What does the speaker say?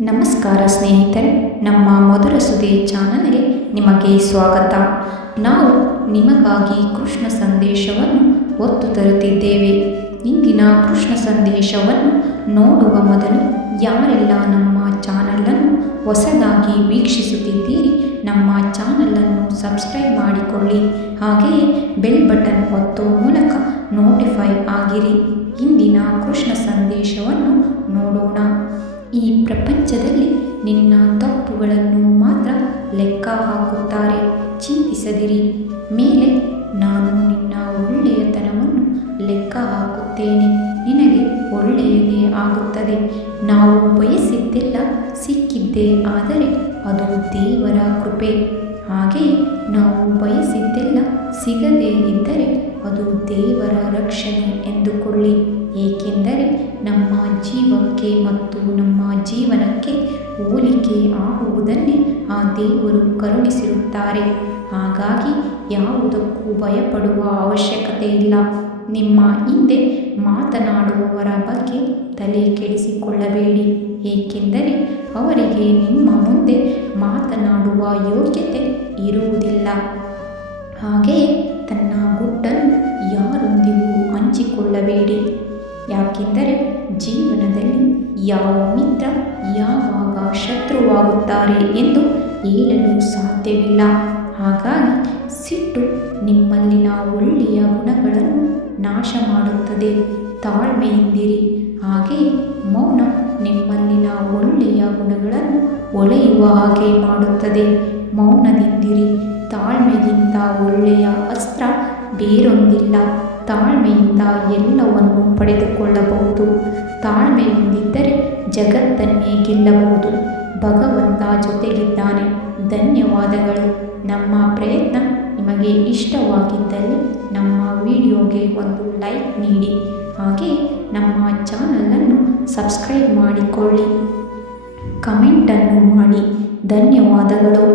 ನಮಸ್ಕಾರ ಸ್ನೇಹಿತರೆ, ನಮ್ಮ ಮಧುರ ಸುದ್ದಿ ಚಾನಲ್ಗೆ ನಿಮಗೆ ಸ್ವಾಗತ. ನಾವು ನಿಮಗಾಗಿ ಕೃಷ್ಣ ಸಂದೇಶವನ್ನು ಹೊತ್ತು ತರುತ್ತಿದ್ದೇವೆ. ಇಂದಿನ ಕೃಷ್ಣ ಸಂದೇಶವನ್ನು ನೋಡುವ ಮೊದಲು ಯಾರೆಲ್ಲ ನಮ್ಮ ಚಾನಲನ್ನು ಹೊಸದಾಗಿ ವೀಕ್ಷಿಸುತ್ತಿದ್ದೀರಿ, ನಮ್ಮ ಚಾನಲನ್ನು ಸಬ್ಸ್ಕ್ರೈಬ್ ಮಾಡಿಕೊಳ್ಳಿ. ಹಾಗೆಯೇ ಬೆಲ್ ಬಟನ್ ಒತ್ತುವ ಮೂಲಕ ನೋಟಿಫೈ ಆಗಿರಿ. ಇಂದಿನ ಕೃಷ್ಣ ಸಂದೇಶವನ್ನು ನೋಡೋಣ. ಈ ಪ್ರಪಂಚದಲ್ಲಿ ನಿನ್ನ ತಪ್ಪುಗಳನ್ನು ಮಾತ್ರ ಲೆಕ್ಕ ಹಾಕುತ್ತಾರೆ. ಚಿಂತಿಸದಿರಿ. ಮೇಲೆ ನಾನು ನಿನ್ನ ಒಳ್ಳೆಯತನವನ್ನು ಲೆಕ್ಕ ಹಾಕುತ್ತೇನೆ. ನಿನಗೆ ಒಳ್ಳೆಯದೇ ಆಗುತ್ತದೆ. ನಾವು ಬಯಸಿದ್ದೆಲ್ಲ ಸಿಕ್ಕಿದ್ದೇ ಆದರೆ ಅದು ದೇವರ ಕೃಪೆ. ಹಾಗೆಯೇ ನಾವು ಬಯಸಿದ್ದೆಲ್ಲ ಸಿಗದೇ ಇದ್ದರೆ ಅದು ದೇವರ ರಕ್ಷಣೆ ಎಂದುಕೊಳ್ಳಿ. ಏಕೆಂದರೆ ನಮ್ಮ ಜೀವಕ್ಕೆ ಮತ್ತು ನಮ್ಮ ಜೀವನಕ್ಕೆ ಹೋಲಿಕೆ ಆಗುವುದನ್ನೇ ಆ ದೇವರು ಕರುಣಿಸಿರುತ್ತಾರೆ. ಹಾಗಾಗಿ ಯಾವುದಕ್ಕೂ ಭಯಪಡುವ ಅವಶ್ಯಕತೆ ಇಲ್ಲ. ನಿಮ್ಮ ಹಿಂದೆ ಮಾತನಾಡುವವರ ಬಗ್ಗೆ ತಲೆ ಕೆಡಿಸಿಕೊಳ್ಳಬೇಡಿ. ಏಕೆಂದರೆ ಅವರಿಗೆ ನಿಮ್ಮ ಮುಂದೆ ಮಾತನಾಡುವ ಯೋಗ್ಯತೆ ಇರುವುದಿಲ್ಲ. ಹಾಗೆಯೇ ತನ್ನ ಗುಟ್ಟನ್ನು ಯಾರೊಂದಿಗೂ ಹಂಚಿಕೊಳ್ಳಬೇಡಿ. ಯಾಕೆಂದರೆ ಜೀವನದಲ್ಲಿ ಯಾವ ಮಿತ್ರ ಯಾವಾಗ ಶತ್ರುವಾಗುತ್ತಾರೆ ಎಂದು ಹೇಳಲು ಸಾಧ್ಯವಿಲ್ಲ. ಹಾಗಾಗಿ ಸಿಟ್ಟು ನಿಮ್ಮಲ್ಲಿನ ಒಳ್ಳೆಯ ಗುಣಗಳನ್ನು ನಾಶ ಮಾಡುತ್ತದೆ. ತಾಳ್ಮೆಯಿಂದಿರಿ. ಹಾಗೆಯೇ ಮೌನ ನಿಮ್ಮಲ್ಲಿನ ಒಳ್ಳೆಯ ಗುಣಗಳನ್ನು ಹೊಳೆಯುವ ಹಾಗೆ ಮಾಡುತ್ತದೆ. ಮೌನದಿಂದಿರಿ. ತಾಳ್ಮೆಗಿಂತ ಒಳ್ಳೆಯ ಅಸ್ತ್ರ ಬೇರೊಂದಿಲ್ಲ. ತಾಳ್ಮೆಯಿಂದ ಎಲ್ಲವನ್ನು ಪಡೆದುಕೊಳ್ಳಬಹುದು. ತಾಳ್ಮೆಯಿಂದಿದ್ದರೆ ಜಗತ್ತನ್ನೇ ಗೆಲ್ಲಬಹುದು. ಭಗವಂತ ಜೊತೆಗಿದ್ದಾನೆ. ಧನ್ಯವಾದಗಳು. ನಮ್ಮ ಪ್ರಯತ್ನ ನಿಮಗೆ ಇಷ್ಟವಾಗಿದ್ದಲ್ಲಿ ನಮ್ಮ ವಿಡಿಯೋಗೆ ಒಂದು ಲೈಕ್ ನೀಡಿ. ಹಾಗೆ ನಮ್ಮ ಚಾನಲನ್ನು ಸಬ್ಸ್ಕ್ರೈಬ್ ಮಾಡಿಕೊಳ್ಳಿ. ಕಮೆಂಟನ್ನು ಮಾಡಿ. ಧನ್ಯವಾದಗಳು.